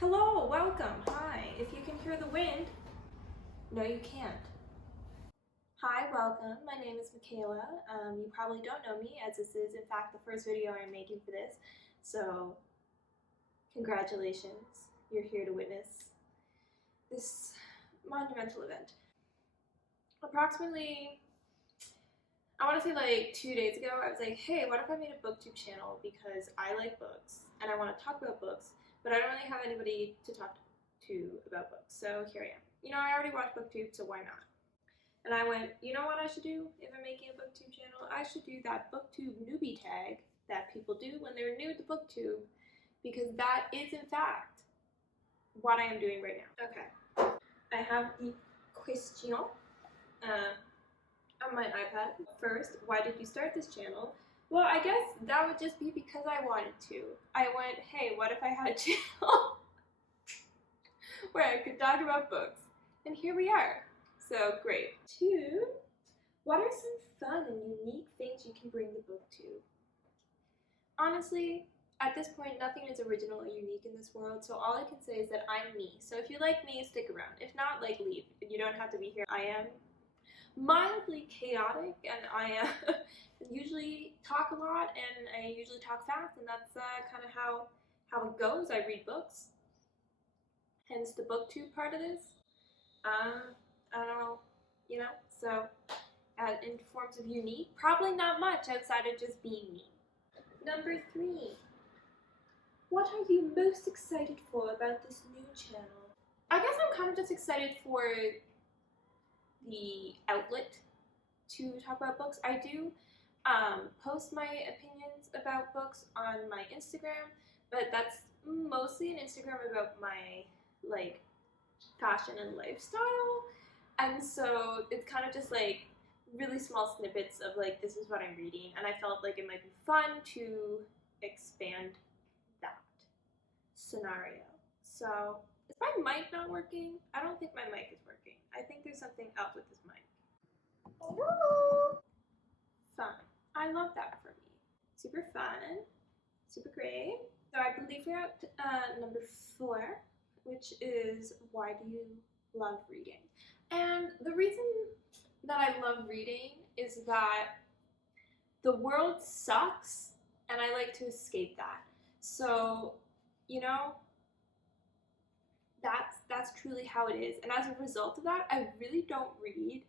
Hello, welcome, hi. If you can hear the wind, no you can't. Hi, welcome. My name is Michaela. You probably don't know me, as this is in fact the first video I'm making for this, so congratulations. You're here to witness this monumental event. Approximately, I want to say like 2 days ago, I was like, hey, what if I made a booktube channel because I like books and I want to talk about books, but I don't really have anybody to talk to about books, so here I am. You know, I already watch booktube, so why not? And I went, you know what I should do if I'm making a booktube channel? I should do that Booktube Newbie Tag that people do when they're new to booktube, because that is in fact what I am doing right now. Okay, I have the question on my iPad. First, why did you start this channel? Well, I guess that would just be because I wanted to. I went, hey, what if I had a channel where I could talk about books? And here we are. So great. 2, what are some fun and unique things you can bring the book to? Honestly, at this point, nothing is original or unique in this world, so all I can say is that I'm me. So if you like me, stick around. If not, like, leave. You don't have to be here. I am mildly chaotic, and I usually talk a lot, and I usually talk fast, and that's kind of how it goes. I read books, hence the booktube part of this. I don't know, you know, so in forms of unique, probably not much outside of just being me. Number 3, what are you most excited for about this new channel? I guess I'm kind of just excited for the outlet to talk about books. I do post my opinions about books on my Instagram, but that's mostly an Instagram about my, like, fashion and lifestyle. And so it's kind of just like really small snippets of like, this is what I'm reading, and I felt like it might be fun to expand that scenario. So is my mic not working? I don't think my mic is working. I think there's something up with this mic. Hello. Fun. I love that for me. Super fun. Super great. So I believe we're at number 4, which is, why do you love reading? And the reason that I love reading is that the world sucks and I like to escape that. So, you know, that's truly how it is. And as a result of that, I really don't read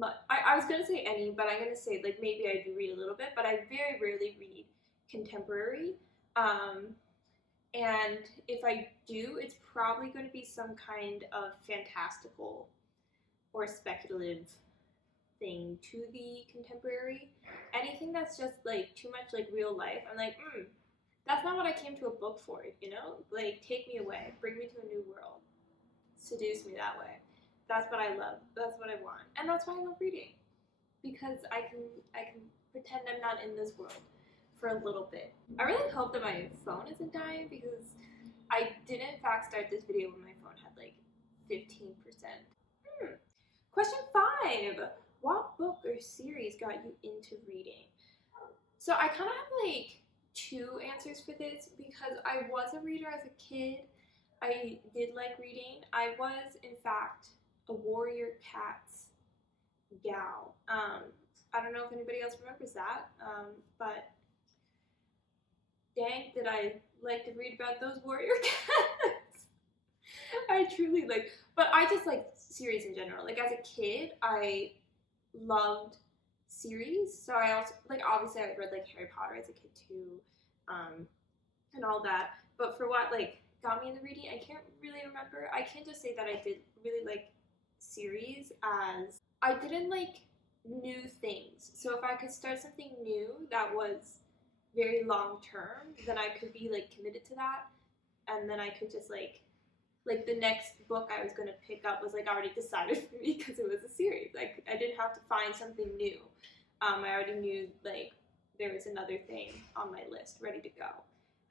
much. I was going to say any, but I'm going to say, like, maybe I do read a little bit, but I very rarely read contemporary. And if I do, it's probably going to be some kind of fantastical or speculative thing to the contemporary. Anything that's just like too much like real life, I'm like, that's not what I came to a book for, you know? Like, take me away, bring me to a new world, seduce me that way. That's what I love, that's what I want. And that's why I love reading, because I can pretend I'm not in this world for a little bit. I really hope that my phone isn't dying, because I did in fact start this video when my phone had like 15%. Question 5, what book or series got you into reading? So I kind of have like 2 answers for this, because I was a reader as a kid. I did like reading. I was in fact a Warrior Cats gal. I don't know if anybody else remembers that, but dang, did I like to read about those warrior cats. I truly like, but I just like series in general. Like, as a kid, I loved series, so I also, like, obviously I read like Harry Potter as a kid too, and all that, but for what like got me into reading, I can't really remember. I can just say that I did really like series, as I didn't like new things, so if I could start something new that was very long term, then I could be like committed to that, and then I could just like the next book I was going to pick up was like already decided for me, because it was a series. Like, I didn't have to find something new. I already knew like there was another thing on my list ready to go,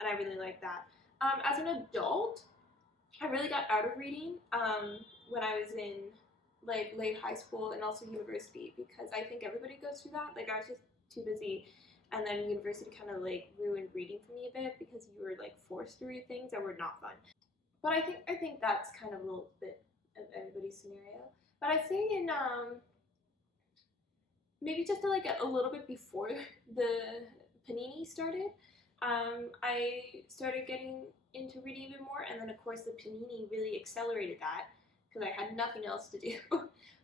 and I really liked that. As an adult, I really got out of reading when I was in like late high school and also university, because I think everybody goes through that. Like, I was just too busy, and then university kind of like ruined reading for me a bit, because you were like forced forced to read things that were not fun. But I think that's kind of a little bit of everybody's scenario. But I say in maybe just like a little bit before the panini started, I started getting into reading even more, and then of course the panini really accelerated that because I had nothing else to do.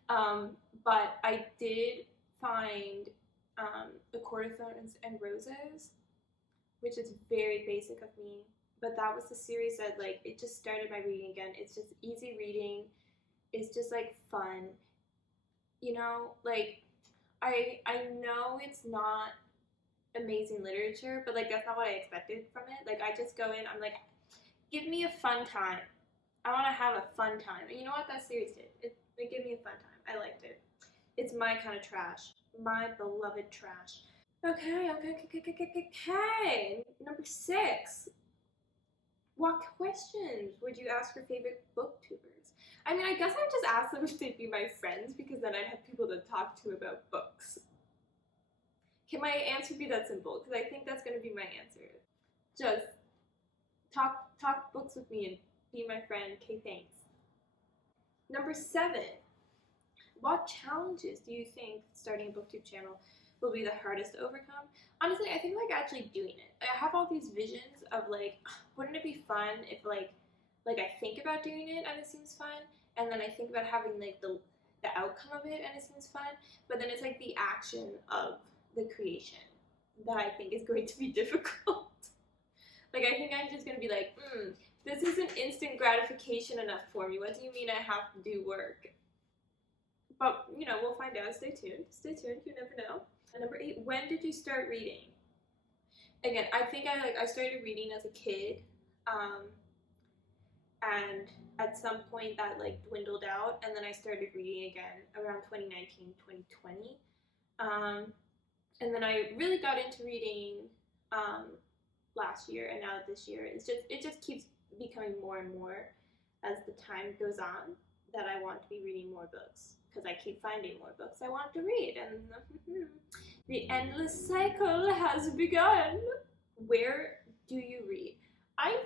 But I did find The Court of Thorns and Roses, which is very basic of me, but that was the series that like it just started my reading again. It's just easy reading. It's just like fun, you know, like I know it's not amazing literature, but like that's not what I expected from it. Like I just go in, I'm like, give me a fun time. I want to have a fun time. And you know what that series did? It gave me a fun time. I liked it. It's my kind of trash. My beloved trash. Okay. Number 6. What questions would you ask your favorite booktubers? I mean, I guess I would just ask them if they'd be my friends, because then I'd have people to talk to about books. Can my answer be that simple? Because I think that's going to be my answer. Just talk books with me and be my friend. Okay, thanks. Number 7. What challenges do you think starting a booktube channel will be the hardest to overcome? Honestly, I think like actually doing it. I have all these visions of like, wouldn't it be fun if like I think about doing it and it seems fun, and then I think about having like the outcome of it and it seems fun, but then it's like the action of the creation that I think is going to be difficult. Like I think I'm just gonna be like, this isn't instant gratification enough for me. What do you mean I have to do work? But you know, we'll find out. Stay tuned. Stay tuned. You never know. Number 8. When did you start reading? Again, I think I started reading as a kid, and at some point that like dwindled out, and then I started reading again around 2019, 2020, and then I really got into reading last year, and now this year it just keeps becoming more and more as the time goes on that I want to be reading more books, because I keep finding more books I want to read, and the endless cycle has begun. Where do you read? I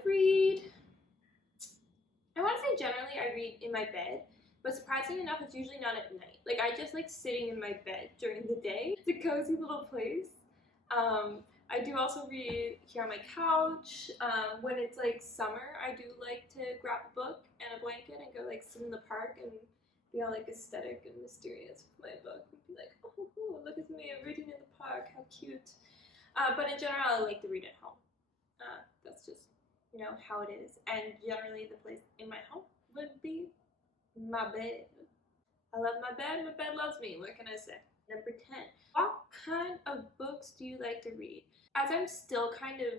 want to say generally I read in my bed, but surprisingly enough, it's usually not at night. Like I just like sitting in my bed during the day. It's a cozy little place. I do also read here on my couch. When it's like summer, I do like to grab a book and a blanket and go like sit in the park and be all like aesthetic and mysterious with my book and be like, oh, look at me, I'm reading in the park, how cute. But in general, I like to read at home. That's just, you know, how it is. And generally the place in my home would be my bed. I love my bed loves me, what can I say? Number 10. What kind of books do you like to read? As I'm still kind of,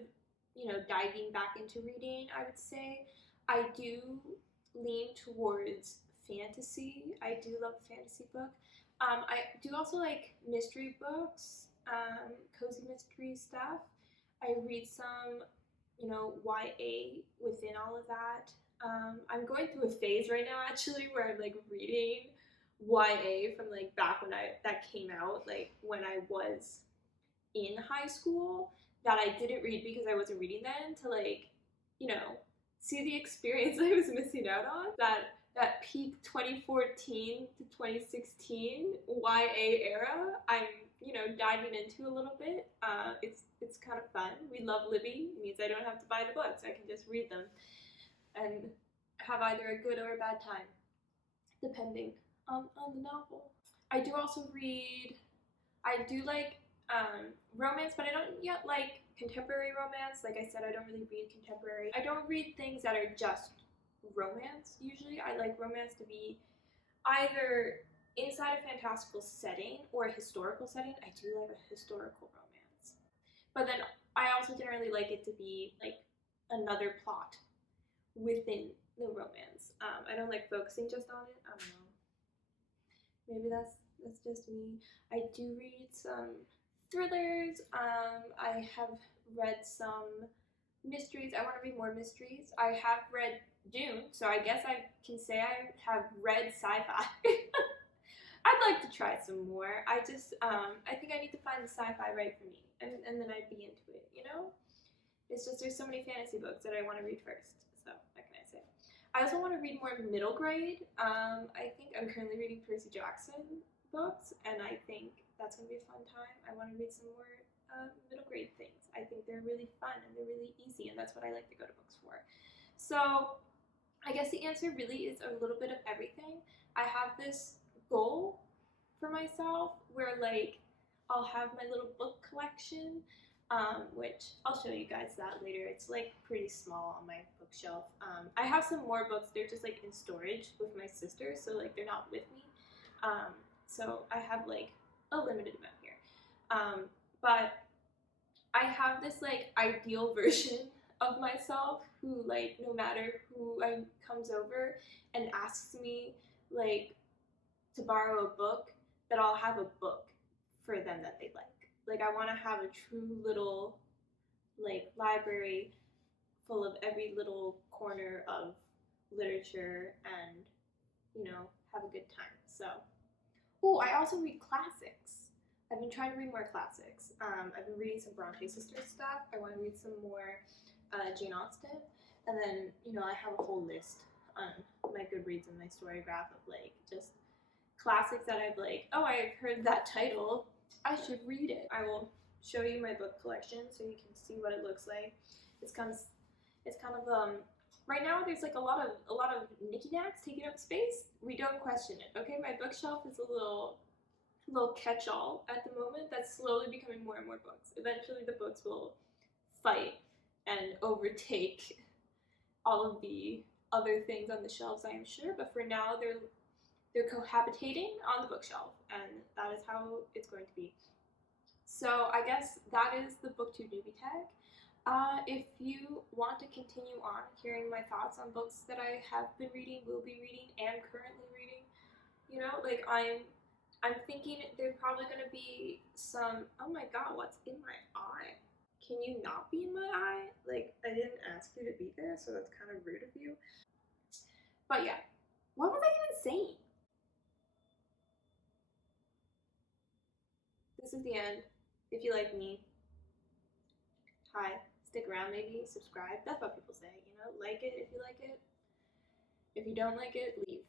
you know, diving back into reading, I would say, I do lean towards fantasy. I do love a fantasy book. I do also like mystery books, cozy mystery stuff. I read some, you know, YA within all of that. I'm going through a phase right now actually where I'm like reading YA from like back when that came out, like when I was in high school, that I didn't read because I wasn't reading then, to like, you know, see the experience I was missing out on. That peak 2014 to 2016 YA era, I'm, you know, diving into a little bit. It's kind of fun. We love Libby. It means I don't have to buy the books. I can just read them and have either a good or a bad time, depending on the novel. I do also read, I do like romance, but I don't yet like contemporary romance. Like I said, I don't really read contemporary. I don't read things that are just romance usually. I like romance to be either inside a fantastical setting or a historical setting. I do like a historical romance. But then I also generally like it to be like another plot within the romance. I don't like focusing just on it. I don't know. Maybe that's just me. I do read some thrillers. I have read some mysteries. I want to read more mysteries. I have read Dune, so I guess I can say I have read sci-fi. I'd like to try some more. I just, I think I need to find the sci-fi right for me, and then I'd be into it, you know? It's just there's so many fantasy books that I want to read first. So what can I say? I also want to read more middle grade. I think I'm currently reading Percy Jackson books, and I think that's going to be a fun time. I want to read some more middle grade things. I think they're really fun and they're really easy, and that's what I like to go to books for. So I guess the answer really is a little bit of everything. I have this goal for myself where like I'll have my little book collection, which I'll show you guys that later. It's like pretty small on my bookshelf. I have some more books. They're just like in storage with my sister, so like they're not with me. So I have like a limited amount here. But I have this like ideal version of myself who like no matter who comes over and asks me like to borrow a book, that I'll have a book for them that they like. Like I want to have a true little like library full of every little corner of literature and, you know, have a good time. So, oh, I also read classics. I've been trying to read more classics. I've been reading some Bronte Sisters stuff. I want to read some more Jane Austen. And then, you know, I have a whole list on my Goodreads and my Storygraph of like just classics that I've like, oh, I've heard that title, I should read it. I will show you my book collection so you can see what it looks like. It's kind of right now there's like a lot of knickknacks taking up space. We don't question it, okay? My bookshelf is a little catch-all at the moment that's slowly becoming more and more books. Eventually the books will fight and overtake all of the other things on the shelves, I am sure, but for now they're cohabitating on the bookshelf, and that is how it's going to be. So I guess that is the Booktube Newbie Tag. If you want to continue on hearing my thoughts on books that I have been reading, will be reading, and currently reading, you know, like I'm thinking there's probably going to be some, oh my god, what's in my eye? Can you not be in my eye? Like, I didn't ask you to be there, so that's kind of rude of you. But yeah, what was I even saying? This is the end. If you like me, hi, stick around maybe, subscribe. That's what people say, you know, like it if you like it. If you don't like it, leave.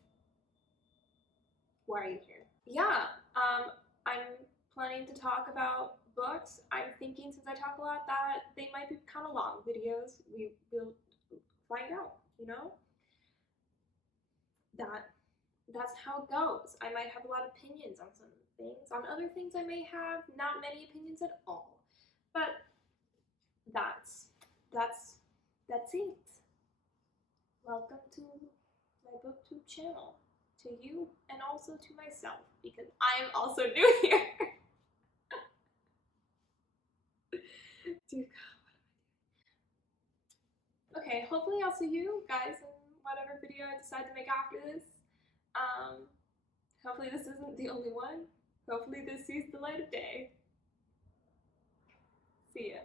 Why are you here? Yeah, I'm planning to talk about books. I'm thinking, since I talk a lot, that they might be kind of long videos. We will find out, you know? That's how it goes. I might have a lot of opinions on some things. On other things I may have not many opinions at all. But that's it. Welcome to my Booktube channel. To you and also to myself, because I'm also new here. Dear God, what am I doing? Okay, hopefully I'll see you guys in whatever video I decide to make after this. Hopefully this isn't the only one. Hopefully this sees the light of day. See ya.